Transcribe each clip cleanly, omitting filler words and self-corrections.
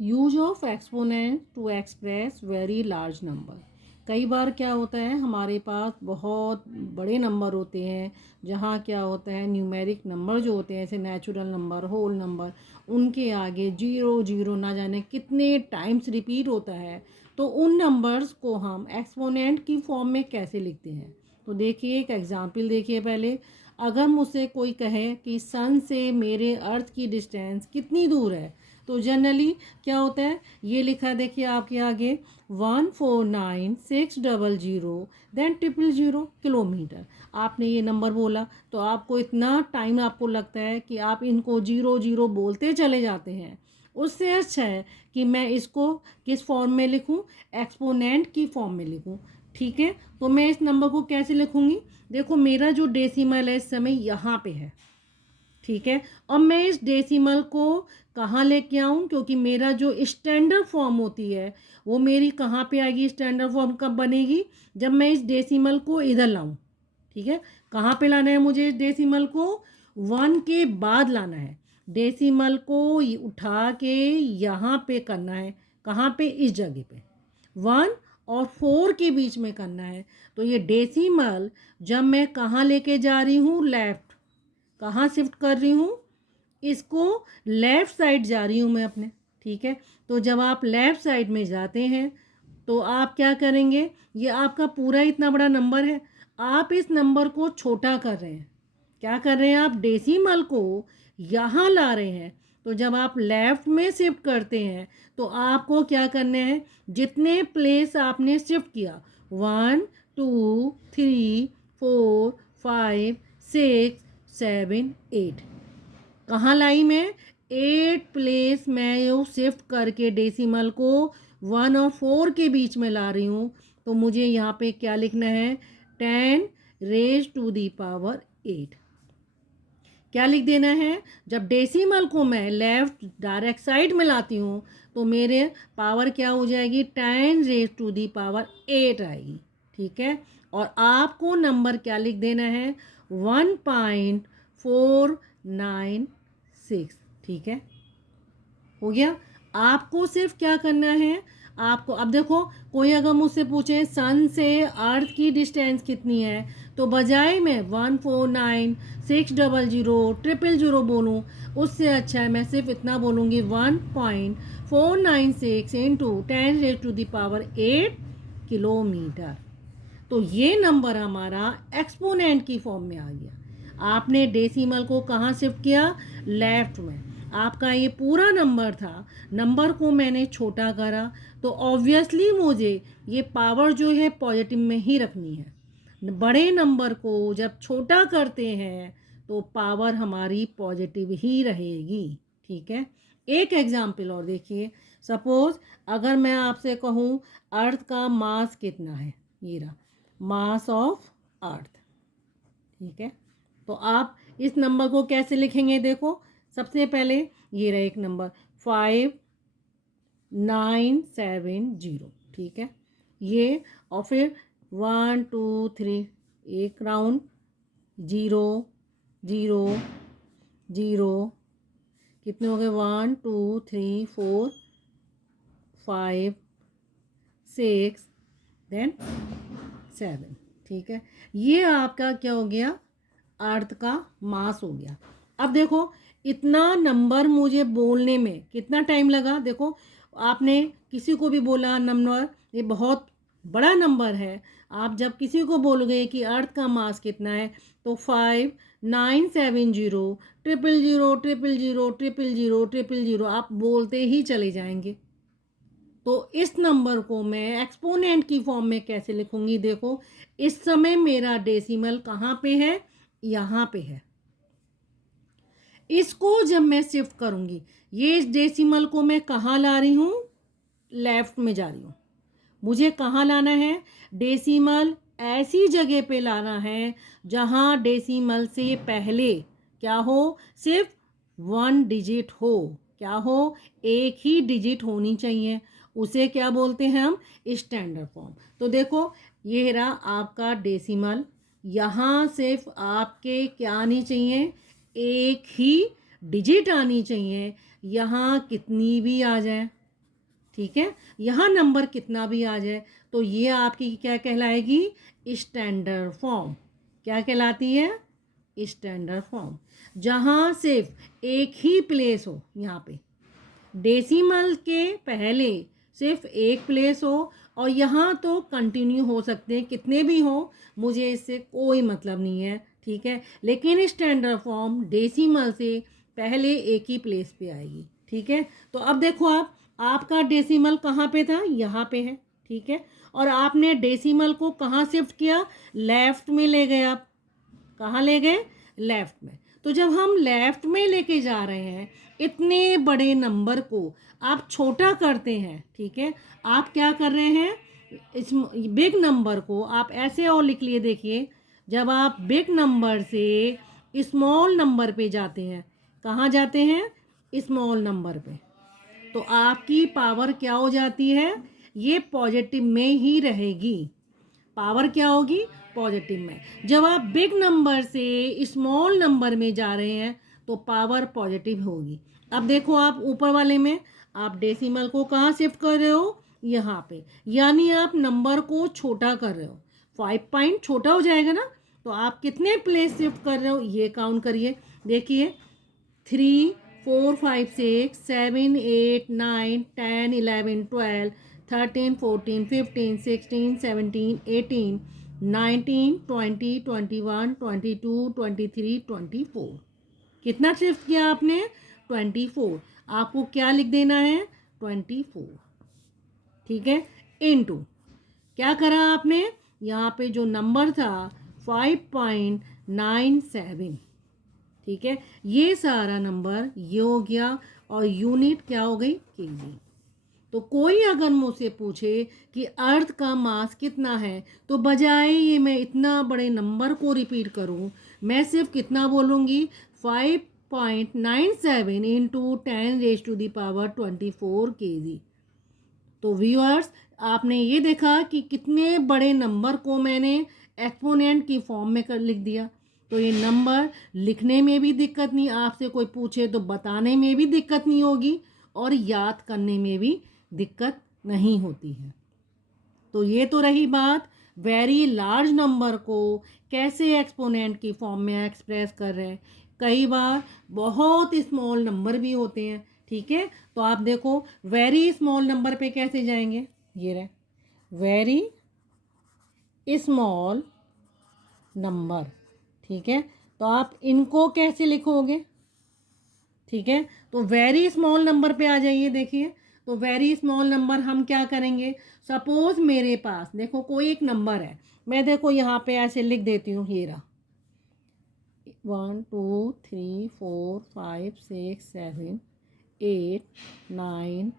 Use of exponent to express very large number. कई बार क्या होता है, हमारे पास बहुत बड़े नंबर होते हैं जहाँ क्या होता है, न्यूमेरिक नंबर जो होते हैं जैसे नेचुरल नंबर, होल नंबर, उनके आगे जीरो जीरो ना जाने कितने टाइम्स रिपीट होता है। तो उन नंबर्स को हम एक्सपोनेंट की फॉर्म में कैसे लिखते हैं, तो देखिए एक एग्जाम्पल देखिए पहले। अगर मुझसे कोई कहे कि सन से मेरे अर्थ की डिस्टेंस कितनी दूर है, तो जनरली क्या होता है, ये लिखा देखिए आपके आगे 149600 देन 000 किलोमीटर। आपने ये नंबर बोला तो आपको इतना टाइम आपको लगता है कि आप इनको जीरो जीरो बोलते चले जाते हैं। उससे अच्छा है कि मैं इसको किस फॉर्म में लिखूं, एक्सपोनेंट की फॉर्म में लिखूं। ठीक है, तो मैं इस नंबर को कैसे लिखूंगी, देखो मेरा जो डेसिमल है इस समय यहाँ पे है। ठीक है, अब मैं इस डेसिमल को कहाँ लेके आऊँ, क्योंकि मेरा जो स्टैंडर्ड फॉर्म होती है वो मेरी कहाँ पे आएगी, स्टैंडर्ड फॉर्म कब बनेगी, जब मैं इस डेसिमल को इधर लाऊं। ठीक है, कहाँ पे लाना है मुझे इस डेसिमल को, 1 के बाद लाना है। डेसिमल को उठा के यहाँ पे करना है, कहाँ पे, इस जगह पे 1 और 4 के बीच में करना है। तो ये डेसिमल जब मैं कहाँ लेके जा रही हूँ, लेफ़्ट, कहाँ शिफ्ट कर रही हूँ, इसको लेफ़्ट साइड जा रही हूँ मैं अपने। ठीक है, तो जब आप लेफ़्ट साइड में जाते हैं तो आप क्या करेंगे, ये आपका पूरा इतना बड़ा नंबर है, आप इस नंबर को छोटा कर रहे हैं। क्या कर रहे हैं, आप डेसिमल को यहाँ ला रहे हैं। तो जब आप लेफ़्ट में शिफ्ट करते हैं तो आपको क्या करना है, जितने प्लेस आपने शिफ्ट किया 1 2 3 4 5 6 7 8, कहाँ लाई मैं, 8 प्लेस मैं यू शिफ्ट करके डेसिमल को 1 और 4 के बीच में ला रही हूँ। तो मुझे यहाँ पे क्या लिखना है, 10 रेज टू दी पावर 8। क्या लिख देना है, जब डेसिमल को मैं लेफ़्ट डायरेक्ट साइड में लाती हूँ तो मेरे पावर क्या हो जाएगी, 10 रेज टू दी पावर 8 आएगी। ठीक है, और आपको नंबर क्या लिख देना है, 1.496। ठीक है, हो गया। आपको सिर्फ क्या करना है, आपको अब देखो कोई अगर मुझसे पूछे सन से अर्थ की डिस्टेंस कितनी है, तो बजाय मैं 149600 बोलूँ, उससे अच्छा है मैं सिर्फ इतना बोलूँगी 1.496 into 10 raise to the power 8 kilometre. तो ये नंबर हमारा एक्सपोनेंट की फॉर्म में आ गया। आपने डेसिमल को कहाँ शिफ्ट किया, लेफ्ट में। आपका ये पूरा नंबर था, नंबर को मैंने छोटा करा, तो ऑब्वियसली मुझे ये पावर जो है पॉजिटिव में ही रखनी है। बड़े नंबर को जब छोटा करते हैं तो पावर हमारी पॉजिटिव ही रहेगी। ठीक है, एक एग्जाम्पल और देखिए। सपोज अगर मैं आपसे कहूँ अर्थ का मास कितना है, ये रहा मास ऑफ अर्थ। ठीक है, तो आप इस नंबर को कैसे लिखेंगे, देखो सबसे पहले ये रहा एक नंबर 5970। ठीक है, ये और फिर 1 2 3 एक राउंड, 0 0 0, कितने हो गए, 1 2 3 4 5 6 देन 7। ठीक है, ये आपका क्या हो गया, अर्थ का मास हो गया। अब देखो इतना नंबर मुझे बोलने में कितना टाइम लगा, देखो आपने किसी को भी बोला नंबर, ये बहुत बड़ा नंबर है, आप जब किसी को बोलोगे कि अर्थ का मास कितना है, तो 5970 000 आप बोलते ही चले जाएंगे। तो इस नंबर को मैं एक्सपोनेंट की फॉर्म में कैसे लिखूंगी, देखो इस समय मेरा डेसिमल कहाँ पे है, यहाँ पे है। इसको जब मैं शिफ्ट करूंगी, ये इस डेसिमल को मैं कहाँ ला रही हूँ, लेफ्ट में जा रही हूँ। मुझे कहाँ लाना है, डेसिमल ऐसी जगह पे लाना है जहाँ डेसिमल से पहले क्या हो, सिर्फ 1 डिजिट हो, क्या हो, एक ही डिजिट होनी चाहिए, उसे क्या बोलते हैं हम, स्टैंडर्ड फॉर्म। तो देखो ये रहा आपका डेसिमल, यहाँ सिर्फ आपके क्या आनी चाहिए, एक ही डिजिट आनी चाहिए, यहाँ कितनी भी आ जाए। ठीक है। यहाँ नंबर कितना भी आ जाए तो ये आपकी क्या कहलाएगी, स्टैंडर्ड फॉर्म। क्या कहलाती है, स्टैंडर्ड फॉर्म। जहाँ सिर्फ एक ही प्लेस हो, यहाँ पे डेसिमल के पहले सिर्फ एक प्लेस हो, और यहाँ तो कंटिन्यू हो सकते हैं, कितने भी हो, मुझे इससे कोई मतलब नहीं है, ठीक है। लेकिन स्टैंडर्ड फॉर्म डेसिमल से पहले एक ही प्लेस पे आएगी, ठीक है। तो अब देखो आपका डेसिमल कहाँ पे था, यहाँ पे है, ठीक है। और आपने डेसिमल को कहाँ शिफ्ट किया, लेफ्ट में ले गए आप। कहाँ ले गए, लेफ्ट में। तो जब हम लेफ्ट में लेके जा रहे हैं, इतने बड़े नंबर को आप छोटा करते हैं, ठीक है। आप क्या कर रहे हैं, इस बिग नंबर को आप ऐसे और लिख लिए, देखिए जब आप बिग नंबर से स्मॉल नंबर पे जाते हैं, कहाँ जाते हैं, स्मॉल नंबर पे, तो आपकी पावर क्या हो जाती है, ये पॉजिटिव में ही रहेगी। पावर क्या होगी, पॉजिटिव में। जब आप बिग नंबर से स्मॉल नंबर में जा रहे हैं तो पावर पॉजिटिव होगी। अब देखो आप ऊपर वाले में आप डेसिमल को कहाँ शिफ्ट कर रहे हो, यहाँ पे, यानी आप नंबर को छोटा कर रहे हो। 5 पॉइंट छोटा हो जाएगा ना, तो आप कितने प्लेस शिफ्ट कर रहे हो, ये काउंट करिए। देखिए 3 4 5 6 7 8 9 10 11 12 13 14 15 16 17 18 19 20 21 22 23 24। कितना शिफ्ट किया आपने, 24। आपको क्या लिख देना है, 24, ठीक है। इनटू क्या करा आपने, यहाँ पे जो नंबर था 5.97, ठीक है। ये सारा नंबर ये हो गया, और यूनिट क्या हो गई, केजी। तो कोई अगर मुझसे पूछे कि अर्थ का मास कितना है, तो बजाय ये मैं इतना बड़े नंबर को रिपीट करूं, मैं सिर्फ कितना बोलूँगी, 5.97 इंटू 10⁻⁴ kg। तो व्यूअर्स, आपने ये देखा कि कितने बड़े नंबर को मैंने एक्सपोनेंट की फॉर्म में कर लिख दिया। तो ये नंबर लिखने में भी दिक्कत नहीं, आपसे कोई पूछे तो बताने में भी दिक्कत नहीं होगी, और याद करने में भी दिक्कत नहीं होती है। तो ये तो रही बात वेरी लार्ज नंबर को कैसे एक्सपोनेंट की फॉर्म में एक्सप्रेस कर रहे हैं। कई बार बहुत स्मॉल नंबर भी होते हैं, ठीक है। तो आप देखो वेरी स्मॉल नंबर पे कैसे जाएंगे, ये रहे वेरी स्मॉल नंबर, ठीक है। तो आप इनको कैसे लिखोगे, ठीक है। तो वेरी स्मॉल नंबर पे आ जाइए। देखिए तो वेरी स्मॉल नंबर हम क्या करेंगे, सपोज मेरे पास देखो कोई एक नंबर है, मैं देखो यहाँ पे ऐसे लिख देती हूँ, ये रहा 1 2 3 4 5 6 7 8 9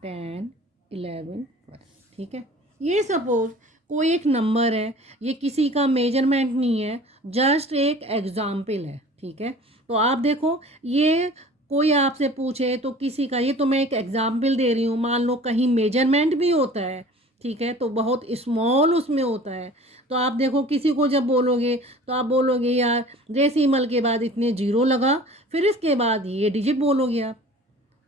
10 11 12, ठीक है। ये सपोज कोई एक नंबर है, ये किसी का मेजरमेंट नहीं है, जस्ट एक एग्जाम्पल है, ठीक है। तो आप देखो ये कोई आपसे पूछे तो किसी का, ये तो मैं एक एग्जाम्पल दे रही हूँ, मान लो कहीं मेजरमेंट भी होता है, ठीक है, तो बहुत स्मॉल उसमें होता है। तो आप देखो किसी को जब बोलोगे तो आप बोलोगे यार डेसिमल के बाद इतने जीरो लगा, फिर इसके बाद ये डिजिट बोलोगे आप।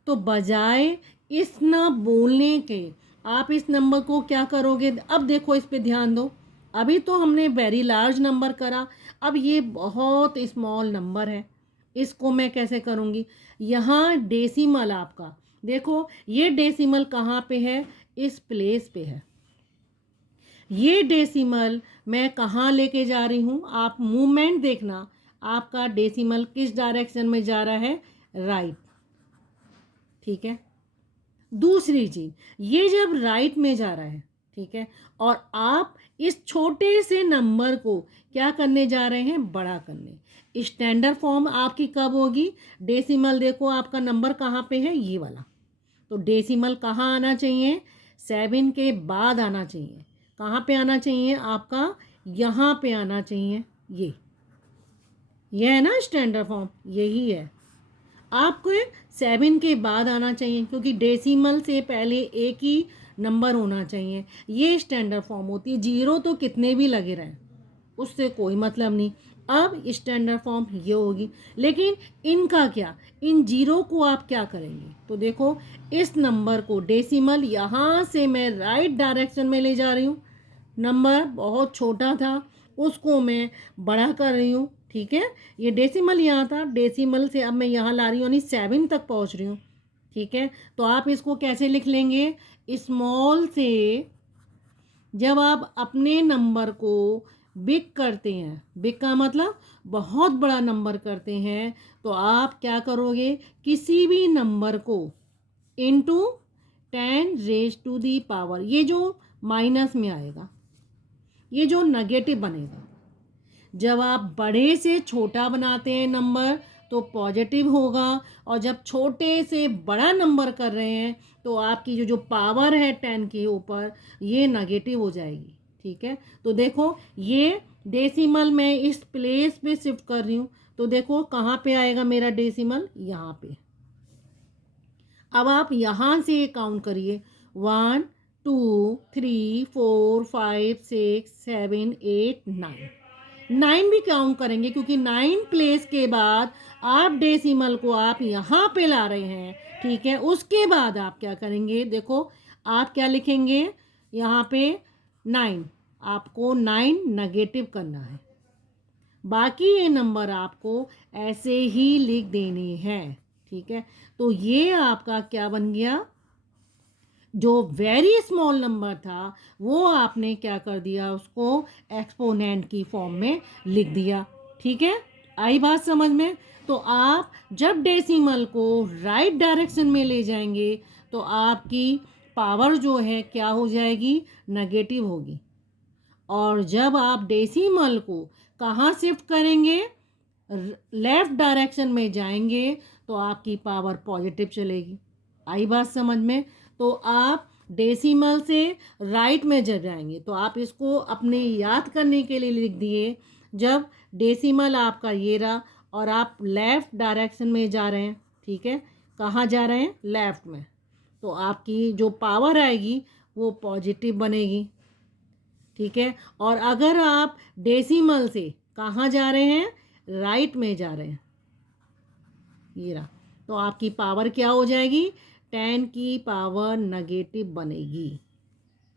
तो बजाय इस ना बोलने के आप इस नंबर को क्या करोगे, अब देखो इस पे ध्यान दो। अभी तो हमने वेरी लार्ज नंबर करा, अब ये बहुत स्मॉल नंबर है, इसको मैं कैसे करूँगी। यहाँ डेसिमल आपका देखो, ये डेसिमल कहाँ पे है, इस प्लेस पे है। ये डेसिमल मैं कहाँ लेके जा रही हूँ, आप मूवमेंट देखना, आपका डेसिमल किस डायरेक्शन में जा रहा है, राइट, ठीक है। दूसरी चीज़, ये जब राइट में जा रहा है, ठीक है, और आप इस छोटे से नंबर को क्या करने जा रहे हैं, बड़ा करने। स्टैंडर्ड फॉर्म आपकी कब होगी, डेसिमल देखो आपका नंबर कहाँ पे है, ये वाला। तो डेसिमल कहाँ आना चाहिए, 7 के बाद आना चाहिए। कहाँ पे आना चाहिए आपका, यहाँ पे आना चाहिए। ये है ना स्टैंडर्ड फॉर्म, यही है। आपको 7 के बाद आना चाहिए, क्योंकि डेसिमल से पहले एक ही नंबर होना चाहिए। ये स्टैंडर्ड फॉर्म होती है। जीरो तो कितने भी लगे रहें, उससे कोई मतलब नहीं। अब स्टैंडर्ड फॉर्म ये होगी। लेकिन इनका क्या, इन जीरो को आप क्या करेंगे, तो देखो इस नंबर को डेसिमल यहाँ से मैं राइट डायरेक्शन में ले जा रही हूँ। नंबर बहुत छोटा था, उसको मैं बड़ा कर रही हूँ, ठीक है। ये डेसिमल यहाँ था, डेसिमल से अब मैं यहाँ ला रही हूँ, यानी 7 तक पहुँच रही हूँ, ठीक है। तो आप इसको कैसे लिख लेंगे, स्मॉल से जब आप अपने नंबर को बिग करते हैं, बिग का मतलब बहुत बड़ा नंबर करते हैं, तो आप क्या करोगे, किसी भी नंबर को इनटू 10⁻⁴, ये जो माइनस में आएगा, ये जो नेगेटिव बनेगा, जब आप बड़े से छोटा बनाते हैं नंबर तो पॉजिटिव होगा, और जब छोटे से बड़ा नंबर कर रहे हैं तो आपकी जो पावर है 10 के ऊपर ये नेगेटिव हो जाएगी, ठीक है। तो देखो ये डेसिमल मैं इस प्लेस पे शिफ्ट कर रही हूँ, तो देखो कहाँ पे आएगा मेरा डेसिमल, यहाँ पे। अब आप यहाँ से काउंट करिए, 1 2 3 4 5 6 7 8 9 भी काउंट करेंगे, क्योंकि 9 प्लेस के बाद आप डेसिमल को आप यहाँ पे ला रहे हैं, ठीक है। उसके बाद आप क्या करेंगे, देखो आप क्या लिखेंगे यहाँ पे 9, आपको 9 नेगेटिव करना है, बाकी ये नंबर आपको ऐसे ही लिख देने हैं, ठीक है। तो ये आपका क्या बन गया, जो वेरी स्मॉल नंबर था वो आपने क्या कर दिया, उसको एक्सपोनेंट की फॉर्म में लिख दिया, ठीक है। आई बात समझ में। तो आप जब डेसिमल को राइट डायरेक्शन में ले जाएंगे तो आपकी पावर जो है क्या हो जाएगी, नेगेटिव होगी। और जब आप डेसिमल को कहाँ शिफ्ट करेंगे, लेफ्ट डायरेक्शन में जाएंगे तो आपकी पावर पॉजिटिव चलेगी। आई बात समझ में। तो आप डेसिमल से राइट में जब जाएंगे तो आप इसको अपने याद करने के लिए लिख दिए, जब डेसिमल आपका ये रहा और आप लेफ़्ट डायरेक्शन में जा रहे हैं, ठीक है, कहाँ जा रहे हैं, लेफ़्ट में, तो आपकी जो पावर आएगी वो पॉजिटिव बनेगी, ठीक है। और अगर आप डेसिमल से कहाँ जा रहे हैं, राइट में जा रहे हैं, ये रहा, तो आपकी पावर क्या हो जाएगी, 10 की पावर नेगेटिव बनेगी,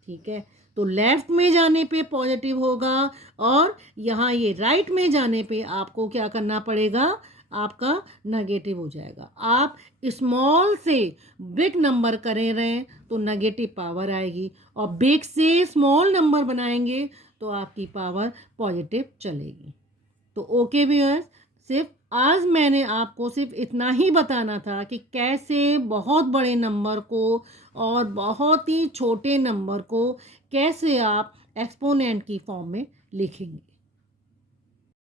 ठीक है। तो लेफ्ट में जाने पे पॉजिटिव होगा और यहाँ ये राइट में जाने पे आपको क्या करना पड़ेगा, आपका नेगेटिव हो जाएगा। आप स्मॉल से बिग नंबर करे रहें तो नेगेटिव पावर आएगी, और बिग से स्मॉल नंबर बनाएंगे तो आपकी पावर पॉजिटिव चलेगी। तो ओके व्यूअर्स, सिर्फ आज मैंने आपको सिर्फ इतना ही बताना था कि कैसे बहुत बड़े नंबर को और बहुत ही छोटे नंबर को कैसे आप एक्सपोनेंट की फॉर्म में लिखेंगे।